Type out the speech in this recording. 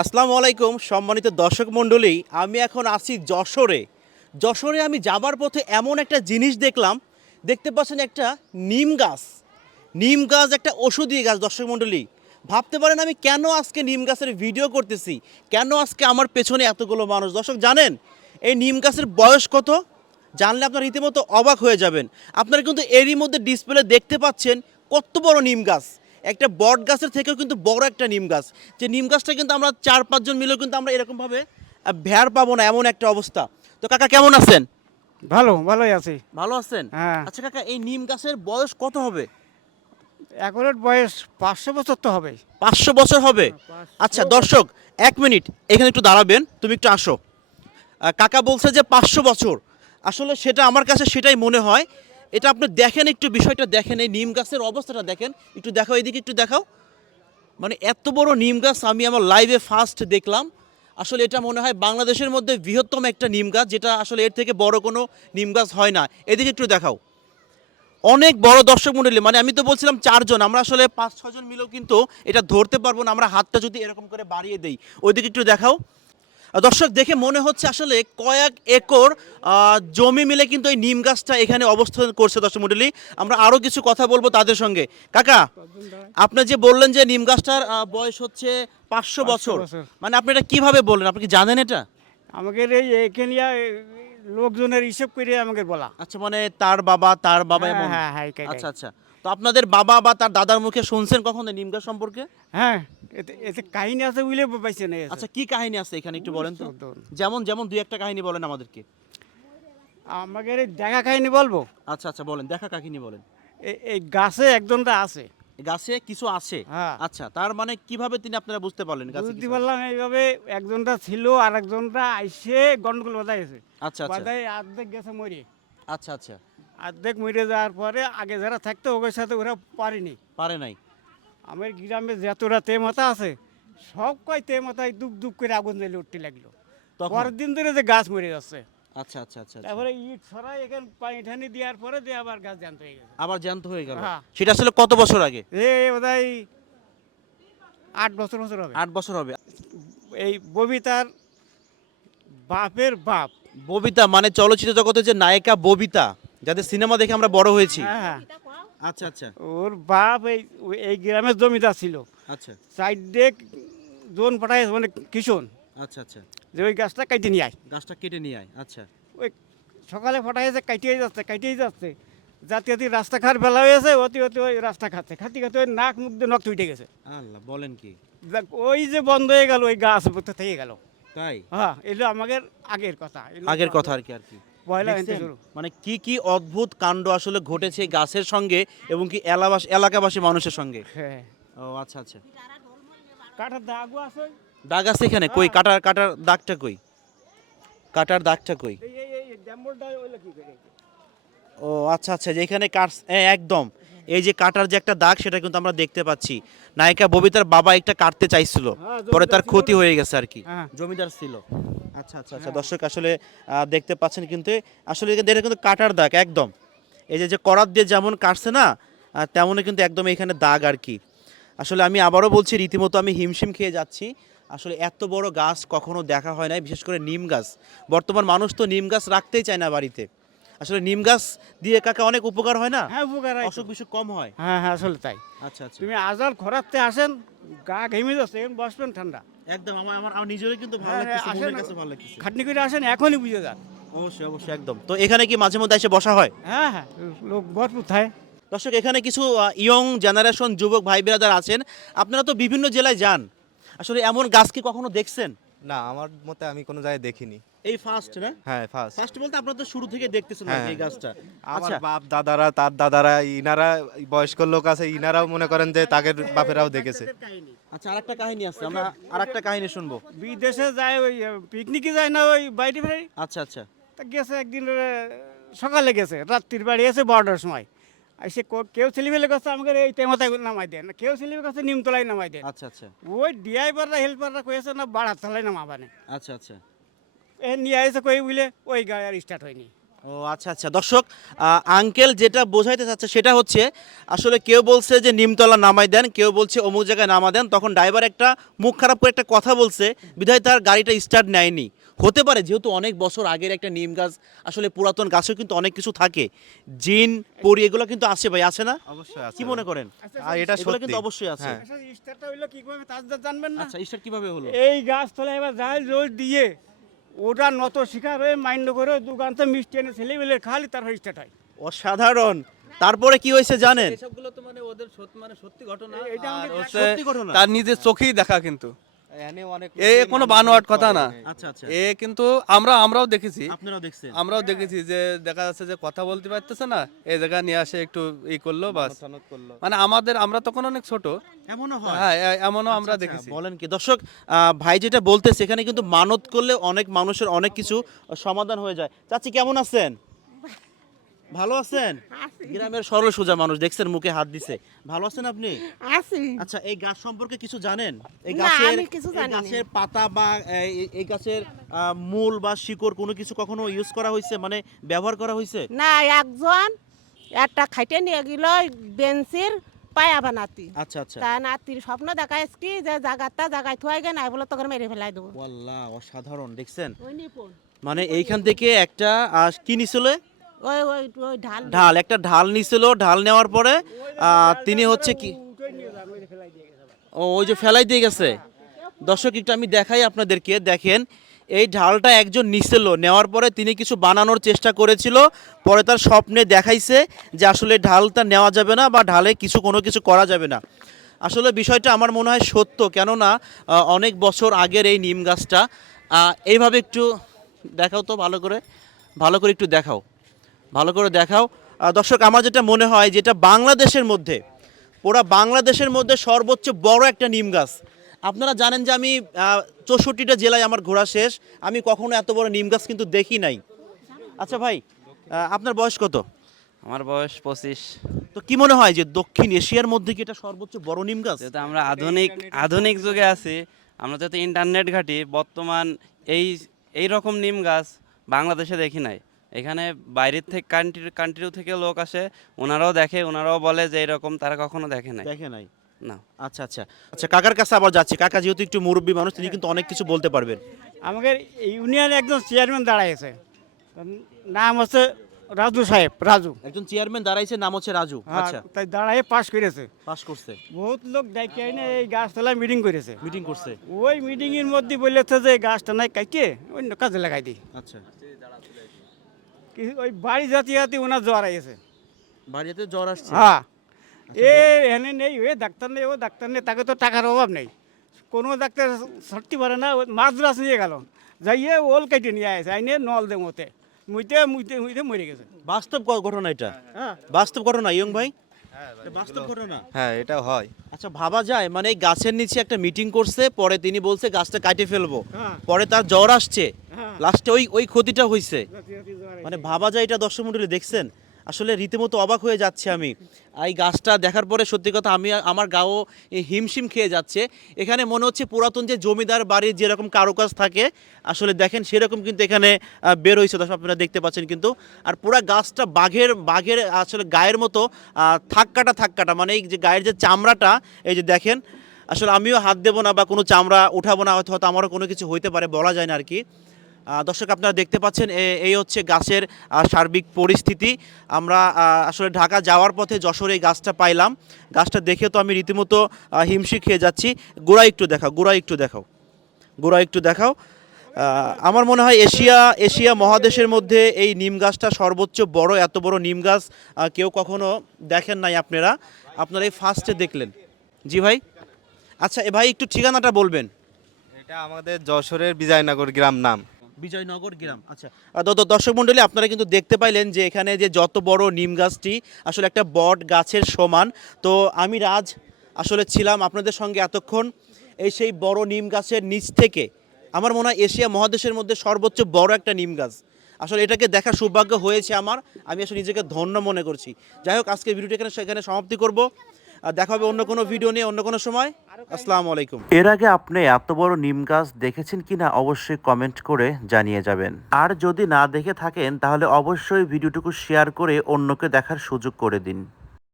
আসসালামু আলাইকুম, সম্মানিত দর্শক মণ্ডলী, আমি এখন আছি যশোরে। যশোরে আমি যাবার পথে এমন একটা জিনিস দেখলাম, দেখতে পাচ্ছেন একটা নিম গাছ। নিম গাছ একটা ওষুধি গাছ, দর্শক মণ্ডলী। ভাবতে পারেন আমি কেন আজকে নিম গাছের ভিডিও করতেছি? কেন আজকে আমার পেছনে এতগুলো মানুষ? দর্শক, জানেন, এই নিম গাছের বয়স কত? জানলে আপনার রীতিমতো অবাক হয়ে যাবেন। আপনারা কিন্তু এরই মধ্যে ডিসপ্লে দেখতে পাচ্ছেন কত বড় নিম গাছ। একটা বট গাছের থেকেও কিন্তু বড় একটা নিম গাছ। যে নিম গাছটা কিন্তু আমরা চার পাঁচজন মিলেও কিন্তু আমরা এরকমভাবে ভেড় পাবো না এমন একটা অবস্থা। তো কাকা কেমন আছেন? ভালো ভালোই আছি। ভালো আছেন? হ্যাঁ। আচ্ছা কাকা এই নিম গাছের বয়স কত হবে? একুরেট বয়স পাঁচশো বছর তো হবে পাঁচশো বছর হবে? আচ্ছা দর্শক এক মিনিট এখানে একটু দাঁড়াবেন তুমি একটু আসো। কাকা বলছে যে পাঁচশো বছর। আসলে সেটা আমার কাছে সেটাই মনে হয় এটা আপনি দেখেন, একটু বিষয়টা দেখেন, এই নিম গাছের অবস্থাটা দেখেন। একটু দেখাও, এদিকে একটু দেখাও। মানে এত বড় নিম গাছ, আমি আমার লাইভে ফার্স্ট দেখলাম। আসলে এটা মনে হয় বাংলাদেশের মধ্যে বৃহত্তম একটা নিম গাছ, যেটা আসলে এর থেকে বড় কোনো নিম গাছ হয় না। এদিকে একটু দেখাও। অনেক বড় দর্শক মণ্ডলী মানে আমি তো বলছিলাম চারজন, আমরা আসলে পাঁচ, ছজন মিলেও কিন্তু এটা ধরতে পারব না, আমরা হাতটা যদি এরকম করে বাড়িয়ে দেই। ওইদিকে একটু দেখাও। দর্শক দেখে মনে হচ্ছে আসলে কয়েক একর জমি মিলে কিন্তু এই নিম গাছটা এখানে অবস্থান করছে দর্শক মণ্ডলী আমরা আরও কিছু কথা বলব তাদের সঙ্গে। কাকা আপনি যে বললেন যে নিম গাছটার বয়স হচ্ছে পাঁচশো বছর। মানে আপনি এটা কীভাবে বললেন? আপনি কি জানেন এটা? আমাদের এই এখানে লোকজনের হিসেব করে আমাকে বলা। আচ্ছা মানে তার বাবা তার বাবা হ্যাঁ, এমন? হ্যাঁ, হ্যাঁ, আচ্ছা আচ্ছা। তো আপনাদের বাবা বা তার দাদার মুখে শুনছেন কখনো নিম গাছ সম্পর্কে? হ্যাঁ এতে এতে কাহিনী আছে বুঝলে পাইছে না আচ্ছা কি কাহিনী আছে এখানে একটু বলেন তো? যেমন যেমন দুই একটা কাহিনী বলেন আমাদেরকে। আমাদের এই দেখা কাহিনী বলব? আচ্ছা আচ্ছা বলেন দেখা কাহিনী বলেন। এই গাছে একজনটা আছে। গাছে কিছু আছে? হ্যাঁ। আচ্ছা তার মানে কীভাবে তিনি আপনারা বুঝতে পারলেন গাছে বুঝতে পারলাম এইভাবে একজনটা ছিল আর একজনটা আইসে গন্ডগোল বাজাইছে। আচ্ছা আচ্ছা। বাজাই অর্ধেক গেছে মরে। আচ্ছা আচ্ছা। অর্ধেক মরে যাওয়ার পরে আগে যারা থাকতো ওদের সাথে ওরা পারেনি পারে নাই। আমার গ্রামে যতটা তেমাতা আছে সব কয় তে মাথায় দুপ দুপ করে আগুন জ্বলে উঠতে লাগল। পরের দিন ধরে যে গাছ মরে যাচ্ছে। আচ্ছা আচ্ছা আচ্ছা আচ্ছা। তারপরে ইট ছড়াই এখানে পানি ঠানি দেওয়ার পরে দিয়ে আবার গাছ জ্যান্ত হয়ে গেছে। আবার জ্যান্ত হয়ে গেল। হ্যাঁ। সেটা আসলে কত বছর আগে? এ বোধহয় আট বছর বছর হবে। আট বছর হবে। এই ববিতার বাপের বাপ। ববিতা মানে চলচ্চিত্র জগতে যে নায়িকা ববিতা যাদের সিনেমা দেখে আমরা বড় হয়েছি। হ্যাঁ আচ্ছা আচ্ছা। ওর বাপ এই এই গ্রামের জমিদার ছিল। আচ্ছা। সাইডে জোন পাঠায় মানে কিষণ আচ্ছা আচ্ছা। যে ওই গাছটা কাইতে নিয়ে আয়। গাছটা কেটে নিয়ে আয় আচ্ছা। ওই সকালে ফটাইছে কাটিয়ে যাচ্ছে কাটিয়ে যাচ্ছে। জাতি জাতি রাস্তা খার বেলা হয়েছে অতি অতি ওই রাস্তা খাচ্ছে খাতি খাতে ওই নাক মুখ দিয়ে নখ উঠে গেছে। আল্লাহ বলেন কি? দেখ, ওই যে বন্ধ হয়ে গেল ওই গাছ থেকে গেল। তাই? হ্যাঁ এলো আমাদের আগের কথা। আগের কথা আর কি আর কি। পয়লা মানে কি কি অদ্ভুত কাণ্ড আসলে ঘটেছে গাছের সঙ্গে এবং কি এলাবাস এলাকাবাসী মানুষের সঙ্গে? হ্যাঁ। ও আচ্ছা আচ্ছা। কাটার দাগও আছে। দাগ আছে এখানে? কই? কাটার কাটার দাগটা কই? কাটার দাগটা কই? ও আচ্ছা আচ্ছা যেখানে কাট হ্যাঁ, একদম। এই যে কাটার যে একটা দাগ সেটা কিন্তু আমরা দেখতে পাচ্ছি। নায়িকা ববিতার বাবা একটা কাটতে চাইছিল হ্যাঁ, পরে তার ক্ষতি হয়ে গেছে আর কি হ্যাঁ। জমিদার ছিল। আচ্ছা আচ্ছা আচ্ছা। হ্যাঁ। দর্শক আসলে দেখতে পাচ্ছেন কিন্তু আসলে এটা কিন্তু কাটার দাগ একদম। এই যে যে করাত দিয়ে যেমন কাটছে না তেমনই কিন্তু একদম এখানে দাগ আর কি আসলে আমি আবারও বলছি রীতিমতো আমি হিমশিম খেয়ে যাচ্ছি। আসলে এত বড় গাছ কখনো দেখা হয় না বিশেষ করে নিম গাছ। বর্তমান মানুষ তো নিম গাছ রাখতেই চায় না বাড়িতে। আসলে নিম গাছ দিয়ে কাকা অনেক উপকার হয় না? হ্যাঁ উপকার হয় অসুখ বিসুখ কম হয়। হ্যাঁ হ্যাঁ আসলে তাই। আচ্ছা আচ্ছা। তুমি আজাল খরাতে আসেন গা ঘেমে যাচ্ছে এখন বসবেন ঠান্ডা। একদম আমার আমার আমার নিজেরই কিন্তু ভালো হ্যাঁ, লাগতেছে আসেন মনের কাছে ভালো লাগতেছে। খাটনি করে আসেন এখনই বুঝে যান। অবশ্যই অবশ্যই একদম। তো এখানে কি মাঝে মধ্যে এসে বসা হয়? হ্যাঁ হ্যাঁ লোক ভরপুর থাকে। দর্শক এখানে কিছু ইয়ং জেনারেশন যুবক ভাই বেরাদার আছেন আপনারা তো বিভিন্ন জেলায় যান। আসলে এমন গাছ কি কখনো দেখছেন? না আমার মতে আমি কোনো জায়গায় দেখিনি। এই ফার্স্ট না? হ্যাঁ ফার্স্ট ফার্স্ট বলতে আপনারা তো শুরু থেকে দেখতেছেন হ্যাঁ। এই গাছটা। আমার আচ্ছা। বাপ দাদারা তার দাদারা ইনারা বয়স্ক লোক আছে ইনারাও মনে করেন যে তাদের বাপেরাও দেখেছে। আচ্ছা আরেকটা কাহিনী আছে আমরা আরেকটা কাহিনী শুনব। বিদেশে যায় ওই পিকনিকে যায় না ওই বাইরে বাইরে আচ্ছা আচ্ছা। তা গেছে একদিন সকালে গেছে রাত্রির বাড়ি এসে বারোটার সময়। এসে সে কেউ ছেলেবেলে কাছে আমাকে এই তেমাতায় নামাই দেন কেউ সিলিভের কাছে নিমতলায় নামাই দেন আচ্ছা আচ্ছা। ওই ড্রাইভাররা হেল্পাররা কয়েছে না বাড়ার তলায় নামাবানে আচ্ছা আচ্ছা। এ নিয়ে এসে কই বুঝলে ওই গাড়ি আর স্টার্ট হয়নি। ও আচ্ছা আচ্ছা। দর্শক আহ, আঙ্কেল যেটা বোঝাইতে চাচ্ছে সেটা হচ্ছে আসলে কেউ বলছে যে নিমতলা নামাই দেন কেউ বলছে অমুক জায়গায় নামা দেন তখন ড্রাইভার একটা মুখ খারাপ করে একটা কথা বলছে বিধায় তার গাড়িটা স্টার্ট নেয়নি। হতে পারে যেহেতু অনেক বছর আগের একটা নিম গাছ আসলে পুরাতন গাছেও কিন্তু অনেক কিছু থাকে। জিন পরি এগুলো কিন্তু আছে ভাই আছে না? অবশ্যই আছে কি মনে করেন? আর এটা এগুলো সত্যি। কিন্তু অবশ্যই আছে। হ্যাঁ। আচ্ছা স্টারটা হইল কি? করবে তার জানবেন না? আচ্ছা স্টার্ট কীভাবে হলো? এই গাছ তোলা এবার যাই রোজ দিয়ে ওটা নত শিকার হয়ে মাইন্ড করে দোকান তো মিষ্টি এনে ছেলে বেলে খালি তার হয় অসাধারণ। তারপরে কি হয়েছে জানেন? এসবগুলো তো মানে ওদের সত্যি মানে সত্যি ঘটনা। এটা সত্যি ঘটনা? তার নিজের চোখেই দেখা কিন্তু। এ কোনো বানোয়াট কথা না। আচ্ছা আচ্ছা। এ কিন্তু আমরা আমরাও দেখেছি। আপনারাও দেখছেন? আমরাও দেখেছি যে দেখা যাচ্ছে যে কথা বলতে পারতেছে না এই জায়গায় নিয়ে আসে একটু ই করল বাস। করল। মানে আমাদের আমরা তখন অনেক ছোট। এমনও হয়? হ্যাঁ এমনও আমরা আচ্ছা, দেখেছি। বলেন কি। দর্শক আহ, ভাই যেটা বলতেছে এখানে কিন্তু মানত করলে অনেক মানুষের অনেক কিছু সমাধান হয়ে যায়। চাচি কেমন আছেন? ভালো আছেন? গ্রামের সরল সোজা মানুষ দেখছেন মুখে হাত দিছে। ভালো আছেন আপনি? আছি। আচ্ছা এই গাছ সম্পর্কে কিছু জানেন? এই গাছের গাছের পাতা বা এই- গাছের মূল বা শিকড় কোনো কিছু কখনো ইউজ করা হয়েছে মানে ব্যবহার করা হয়েছে না একজন একটা খাইতে নিয়ে গেল বেঞ্চির পায়া বানাতি। আচ্ছা আচ্ছা। তা নাতির স্বপ্ন দেখাইছ কি যে জাগাটা জাগায় থুয়াই গে নাই বলে তোকে মেরে ফেলাই দেবো। ওয়াল্লাহ অসাধারণ দেখছেন? মানে এইখান থেকে একটা আহ, কি নিছিল? ঢাল ঢাল, একটা ঢাল নিছিল, ঢাল নেওয়ার পরে তিনি হচ্ছে কি ও, ওই যে ফেলাই দিয়ে গেছে। দর্শক, একটু আমি দেখাই আপনাদেরকে, দেখেন, এই ঢালটা একজন নিছিল, নেওয়ার পরে তিনি কিছু বানানোর চেষ্টা করেছিল, পরে তার স্বপ্নে দেখাইছে যে আসলে ঢালটা নেওয়া যাবে না বা ঢালে কিছু কোনো কিছু করা যাবে না। আসলে বিষয়টা আমার মনে হয় সত্য, কেননা অনেক বছর আগের এই নিম গাছটা এইভাবে একটু দেখাও তো ভালো করে ভালো করে একটু দেখাও। ভালো করে দেখাও। দর্শক আমার যেটা মনে হয় যেটা বাংলাদেশের মধ্যে পুরা বাংলাদেশের মধ্যে সর্বোচ্চ বড় একটা নিম গাছ। আপনারা জানেন যে আমি চৌষট্টিটা জেলায় আমার ঘোরা শেষ। আমি কখনো এত বড় নিম গাছ কিন্তু দেখি নাই। আচ্ছা ভাই আপনার বয়স কত? আমার বয়স পঁচিশ। তো কি মনে হয় যে দক্ষিণ এশিয়ার মধ্যে কি এটা সর্বোচ্চ বড় নিম গাছ? যেহেতু আমরা আধুনিক আধুনিক যুগে আছি আমরা যেহেতু ইন্টারনেট ঘাটি বর্তমান এই এই রকম নিম গাছ বাংলাদেশে দেখি নাই। এখানে বাইরের থেকে কান্ট্রি কান্ট্রিও থেকে লোক আসে ওনারাও দেখে ওনারাও বলে যে এরকম তারা কখনো দেখে নাই। দেখে নাই? না। আচ্ছা আচ্ছা। আচ্ছা কাকার কাছে আবার যাচ্ছি। কাকা যেহেতু একটু মুরব্বী মানুষ তিনি কিন্তু অনেক কিছু বলতে পারবেন। আমাদের ইউনিয়নে একজন চেয়ারম্যান দাঁড়াইছে নাম হচ্ছে রাজু সাহেব রাজু। একজন চেয়ারম্যান দাঁড়াইছে নাম হচ্ছে রাজু। হ্যাঁ, আচ্ছা। তাই দাঁড়াই পাস করেছে। পাস করছে। বহুত লোক ডাইকে এনে এই গাছতলায় মিটিং করেছে। মিটিং করছে। ওই মিটিং এর মধ্যে বলেছে যে গাছটা নাই কাইকে অন্য কাজে লাগাই দিই। আচ্ছা। ওই বাড়ি জাতি জাতি ওনার জ্বর আইছে। বাড়িতে জ্বর আসছে? হ্যাঁ। এ এনে নেই এ ডাক্তার নেই ও ডাক্তার নেই তাকে তো টাকার অভাব নেই। কোনো ডাক্তার ছাড়তে পারে না মাদ্রাস নিয়ে গেল। যাইয়ে ওল কেটে নিয়ে আসে আইনে নল দে মতে মুইতে মুইতে মুইতে মরে গেছে। বাস্তব ঘটনা এটা? হ্যাঁ। বাস্তব ঘটনা ইয়ং ভাই? বাস্তব ঘটনা। হ্যাঁ এটা হয়। আচ্ছা ভাবা যায় মানে এই গাছের নিচে একটা মিটিং করছে পরে তিনি বলছে গাছটা কাটে ফেলব। হ্যাঁ। পরে তার জ্বর আসছে। লাস্টে ওই ওই ক্ষতিটা হয়েছে। মানে ভাবা যায় এটা দর্শক মন্ডলী দেখছেন? আসলে রীতিমতো অবাক হয়ে যাচ্ছে আমি। এই গাছটা দেখার পরে সত্যি কথা আমি আমার গাও হিমশিম খেয়ে যাচ্ছে। এখানে মনে হচ্ছে পুরাতন যে জমিদার বাড়ির যেরকম কারুকাজ থাকে আসলে দেখেন সেরকম কিন্তু এখানে বের হয়েছে দর্শক আপনারা দেখতে পাচ্ছেন কিন্তু। আর পুরা গাছটা বাঘের বাঘের আসলে গায়ের মতো আহ, থাক্কাটা। মানে এই যে গায়ের যে চামড়াটা এই যে দেখেন আসলে আমিও হাত দেবো না বা কোনো চামড়া উঠাবো না হয়তো হয়তো আমারও কোনো কিছু হইতে পারে বলা যায় না আর কি। দর্শক, আপনারা দেখতে পাচ্ছেন এই হচ্ছে গাছের সার্বিক পরিস্থিতি। আমরা আসলে ঢাকা যাওয়ার পথে যশোরে এই গাছটা পাইলাম। গাছটা দেখে তো আমি রীতিমতো হিমশি খেয়ে যাচ্ছি। গোড়া একটু দেখাও গোড়া একটু দেখাও গোড়া একটু দেখাও। আমার মনে হয় এশিয়া এশিয়া মহাদেশের মধ্যে এই নিম গাছটা সর্বোচ্চ বড়, এত বড় নিম গাছ কেউ কখনো দেখেন নাই আপনারা। আপনারা এই ফার্স্টে দেখলেন। জি ভাই? আচ্ছা এ ভাই, একটু ঠিকানাটা বলবেন। এটা আমাদের যশোরের বিজয়নগর গ্রাম নাম। বিজয়নগর গ্রাম। আচ্ছা। দর্শক মণ্ডলী, আপনারা কিন্তু দেখতে পাইলেন যে এখানে যে যত বড় নিম গাছটি, আসলে একটা বট গাছের সমান। তো আমি রাজ আসলে ছিলাম আপনাদের সঙ্গে এতক্ষণ। এই সেই বড় নিম গাছের নিচ থেকে, আমার মনে হয় এশিয়া মহাদেশের মধ্যে সর্বোচ্চ বড় একটা নিম গাছ। আসলে এটাকে দেখার সৌভাগ্য হয়েছে আমার। আমি আসলে নিজেকে ধন্য মনে করছি। যাই হোক আজকে ভিডিওটি এখানে সেখানে সমাপ্তি করব। আর দেখা হবে অন্য কোনো ভিডিও নিয়ে, অন্য কোনো সময়। আসসালামু আলাইকুম। এর আগে আপনি এত বড় নিম গাছ দেখেছেন কিনা অবশ্যই কমেন্ট করে জানিয়ে যাবেন। আর যদি না দেখে থাকেন, তাহলে অবশ্যই ভিডিওটুকু শেয়ার করে অন্যকে দেখার সুযোগ করে দিন।